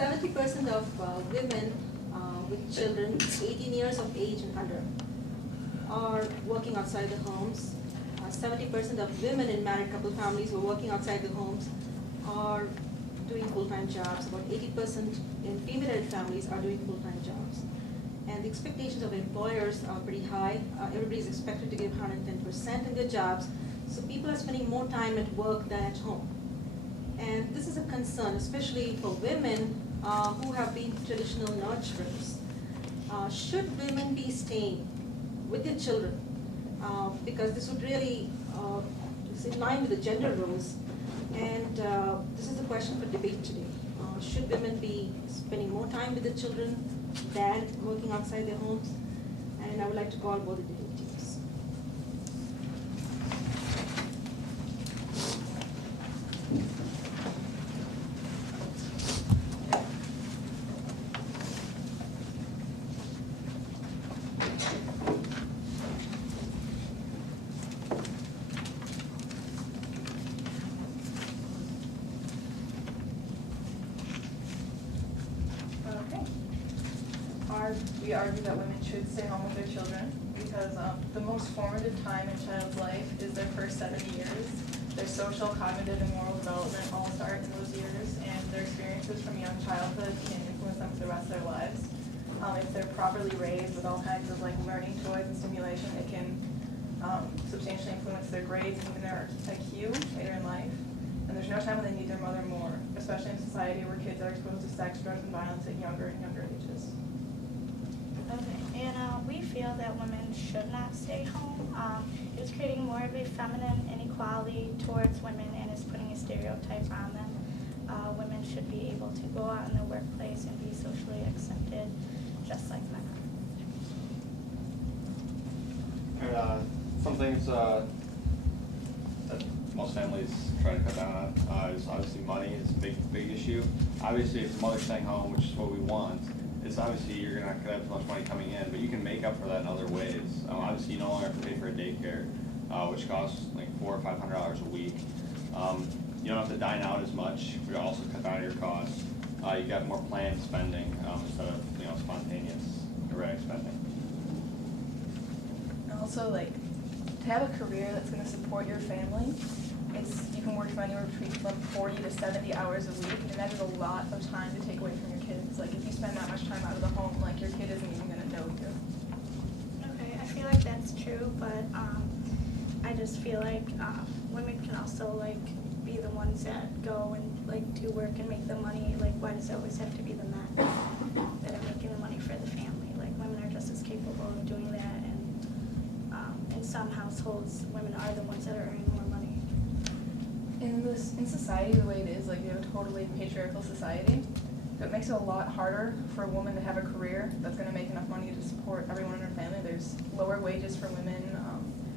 70% of women with children 18 years of age and under are working outside the homes. 70% of women in married couple families who are working outside the homes are doing full-time jobs. About 80% in female families are doing full-time jobs. And the expectations of employers are pretty high. Everybody's expected to give 110% in their jobs. So people are spending more time at work than at home. And this is a concern, especially for women who have been traditional nurturers. Should women be staying with their children? Because this would really, is in line with the gender roles. And this is the question for debate today. Should women be spending more time with their children than working outside their homes? And I would like to call both the debate teams. We argue that women should stay home with their children because the most formative time in a child's life is their first 7 years. Their social, cognitive, and moral development all start in those years, and their experiences from young childhood can influence them for the rest of their lives. If they're properly raised with all kinds of learning toys and stimulation, it can substantially influence their grades and even their IQ later in life. And there's no time when they need their mother more, especially in a society where kids are exposed to sex, drugs, and violence at younger and younger ages. Okay, and we feel that women should not stay home. It's creating more of a feminine inequality towards women and is putting a stereotype on them. Women should be able to go out in the workplace and be socially accepted just like men are. And some things that most families try to cut down on is obviously money is a big issue. Obviously, if the mother's staying home, which is what we want, it's obviously you're not gonna have as much money coming in, but you can make up for that in other ways. Obviously, you no longer have to pay for a daycare, which costs like $400 or $500 a week. You don't have to dine out as much. We also cut down your costs. You got more planned spending instead of spontaneous, erratic spending. And also, to have a career that's going to support your family, you can work from anywhere between 40 to 70 hours a week, and that is a lot of time to take away from your kids. If you spend that much time out of the home, your kid isn't even going to know you. Okay, I feel like that's true, but I just feel like women can also be the ones that go and do work and make the money. Why does it always have to be the men that are making the money for the family? Women are just as capable of doing that, and in some households, women are the ones that are earning more money. In society, the way it is, we have a totally patriarchal society. It makes it a lot harder for a woman to have a career that's going to make enough money to support everyone in her family. There's lower wages for women.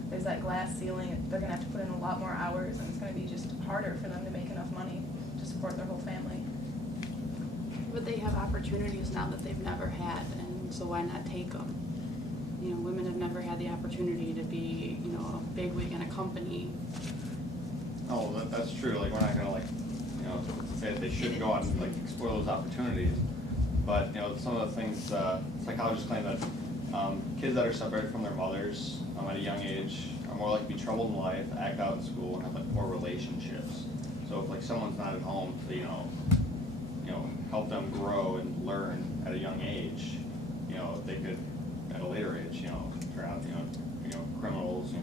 There's that glass ceiling. They're going to have to put in a lot more hours, and it's going to be just harder for them to make enough money to support their whole family. But they have opportunities now that they've never had, and so why not take them? Women have never had the opportunity to be, a bigwig in a company. Oh, that's true. We're not gonna say that they should go out and explore those opportunities. But some of the things psychologists claim that kids that are separated from their mothers at a young age are more likely to be troubled in life, act out in school, and have poor relationships. So if someone's not at home to help them grow and learn at a young age, they could at a later age turn out criminals,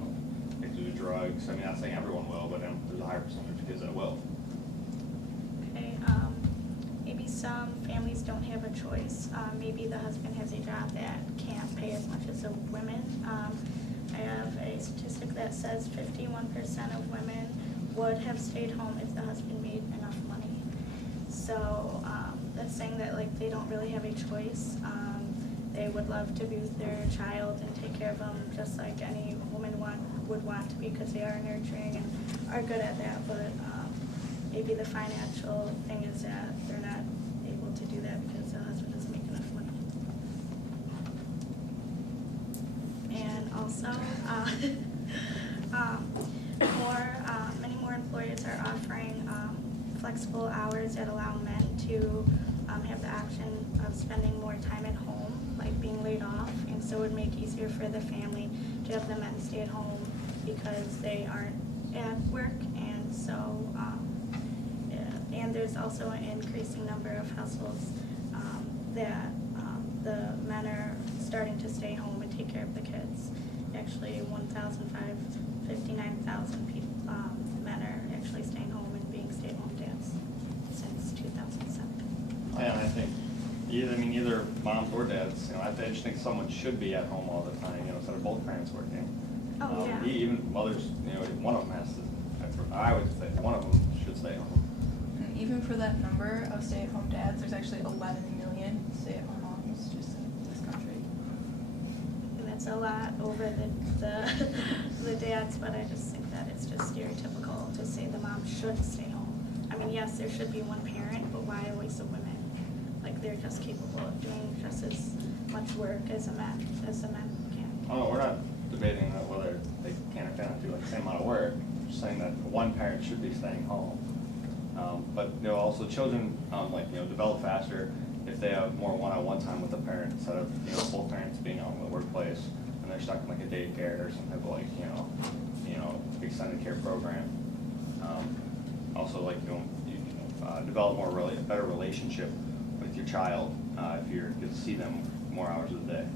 addicted to drugs. I mean, not saying everyone will, but there's a higher percentage of kids that will. Okay, maybe some families don't have a choice. Maybe the husband has a job that can't pay as much as the women. I have a statistic that says 51% of women would have stayed home if the husband made enough money. So that's saying that they don't really have a choice. They would love to be with their child and take care of them just like any woman would want to be, because they are nurturing and are good at that, but maybe the financial thing is that they're not able to do that because the husband doesn't make enough money. And also, many more employers are offering flexible hours that allow men to have the option of spending more time at home, like being laid off, and so it would make it easier for the family to have the men stay at home because they aren't at work, and so, and there's also an increasing number of households that the men are starting to stay home and take care of the kids. Actually, 59,000 people, men are actually staying home and being stay-at-home dads since 2007. And I think either moms or dads, I just think someone should be at home all the time, instead of both parents working. Oh, yeah. Even mothers, one of them has to, I would say one of them should stay home. And even for that number of stay-at-home dads, there's actually 11 million stay-at-home moms just in this country. And that's a lot over the dads, but I just think that it's just stereotypical to say the mom should stay home. I mean, yes, there should be one parent, but why always the women? Like, they're just capable of doing just as much work as the men can. Oh, we're not debating whether they can or cannot do the same amount of work. We're just saying that one parent should be staying home. But also children develop faster if they have more one-on-one time with the parent instead of both parents being out in the workplace and they're stuck in like a daycare or some type of extended care program. Also develop a better relationship with your child if you get to see them more hours a day.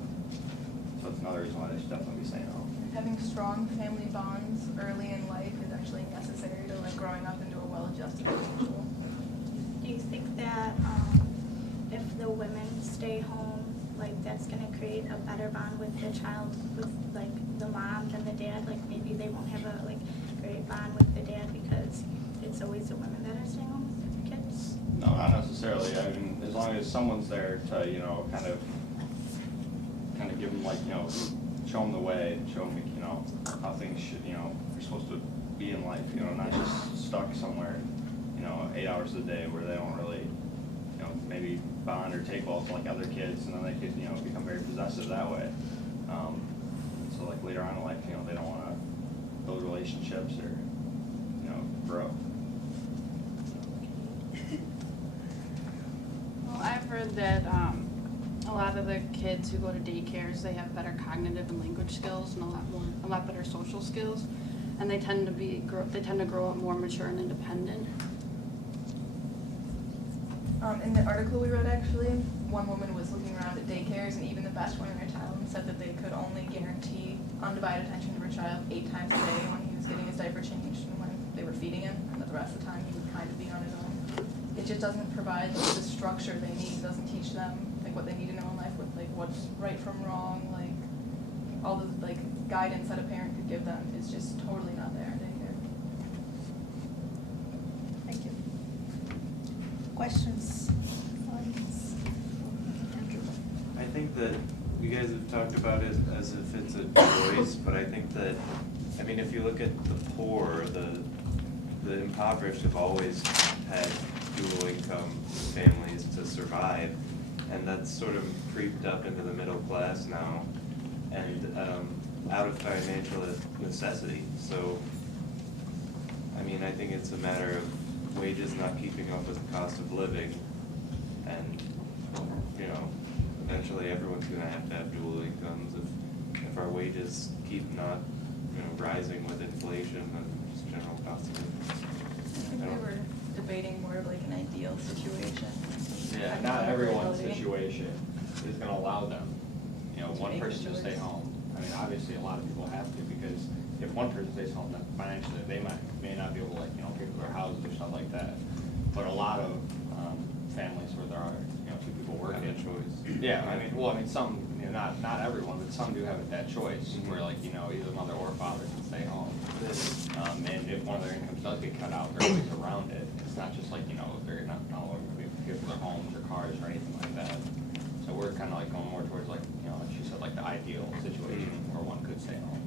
So it's another reason why they should definitely be staying home. Having strong family bonds early in life is actually necessary to growing up into a well-adjusted individual. Do you think that if the women stay home, that's gonna create a better bond with the child, with the mom than the dad? Maybe they won't have a great bond with the dad because it's always the women that are staying home with the kids? No, not necessarily. I mean, as long as someone's there to, kind of give them show them the way, show them, how things should, you're supposed to be in life, not just stuck somewhere, 8 hours a day where they don't really, maybe bond or take well to other kids, and then they could, become very possessive that way. So later on in life, they don't want to build relationships or, grow. Well, I've heard that a lot of the kids who go to daycares, they have better cognitive and language skills and a lot better social skills, and they tend to grow up more mature and independent. In the article we read, actually, one woman was looking around at daycares, and even the best one in her town said that they could only guarantee undivided attention to her child 8 times a day when he was getting his diaper changed and when they were feeding him, and that the rest of the time he would kind of be on his own. It just doesn't provide the structure they need. It doesn't teach them what they need to know in life with what's right from wrong, all the guidance that a parent could give them is just totally not there in daycare. Thank you. Questions? Andrew? I think that you guys have talked about it as if it's a choice, but I think that, if you look at the poor, the impoverished have always had dual income families to survive, and that's sort of creeped up into the middle class now, and out of financial necessity. So, I think it's a matter of wages not keeping up with the cost of living, and eventually everyone's going to have dual incomes if our wages keep not rising with inflation and just general cost of living. I think we were debating more of an ideal situation. Yeah, not everyone's situation is going to allow them, one person to stay home. Obviously a lot of people have to, because if one person stays home, then financially they may not be able to pay for their houses or stuff like that. But a lot of families where there are 2 people working. Have a choice. Yeah, some, not everyone, but some do have that choice where either mother or father can stay home. And if one of their incomes does get cut out, there are ways around it. It's not just they're not going to be pay for their homes or cars or anything like that. So we're kind of going more towards she said the ideal situation where one could stay home.